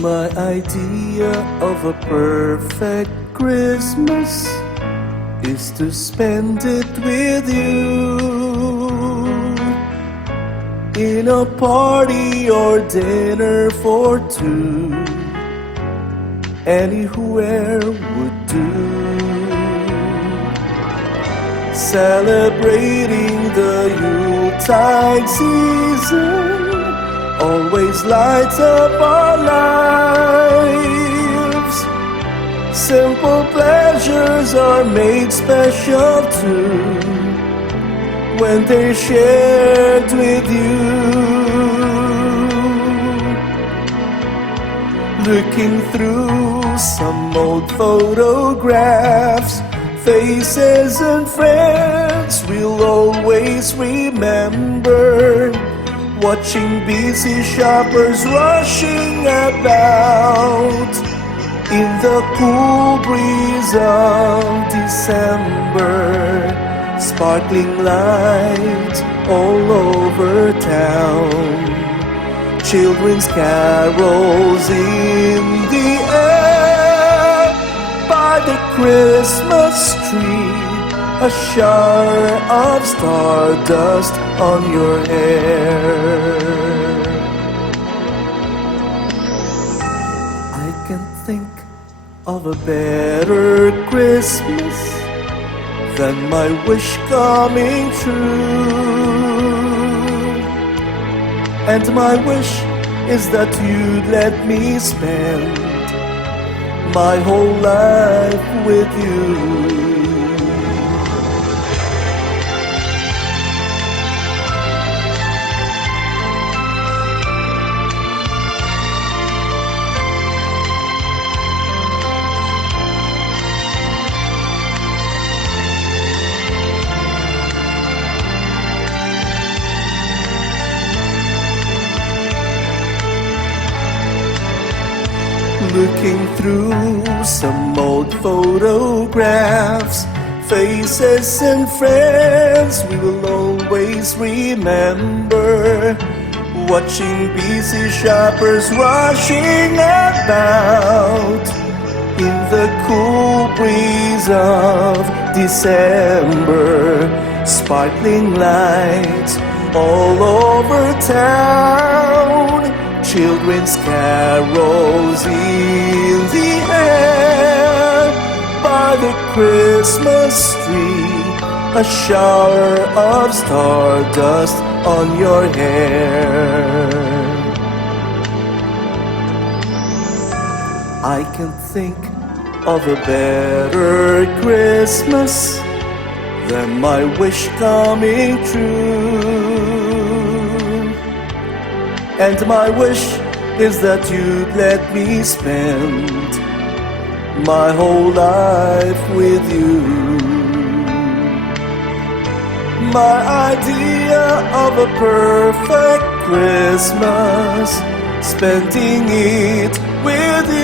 My idea of a perfect Christmas is to spend it with you, in a party or dinner for two. Anywhere would do. Celebrating the Yuletide season always lights up our lives. Simple pleasures are made special too when they're shared with you. Looking through some old photographs, faces and friends we'll always remember. Watching busy shoppers rushing about in the cool breeze of December. Sparkling lights all over town, children's carols in the air. By the Christmas tree, a shower of stardust on your hair. I can't think of a better Christmas than my wish coming true. And my wish is that you'd let me spend my whole life with you. Looking through some old photographs, faces and friends we will always remember. Watching busy shoppers rushing about in the cool breeze of December. Sparkling lights all over town, children's carols in the air. By the Christmas tree, a shower of stardust on your hair. I can't think of a better Christmas than my wish coming true. And my wish is that you'd let me spend my whole life with you. My idea of a perfect Christmas, spending it with you.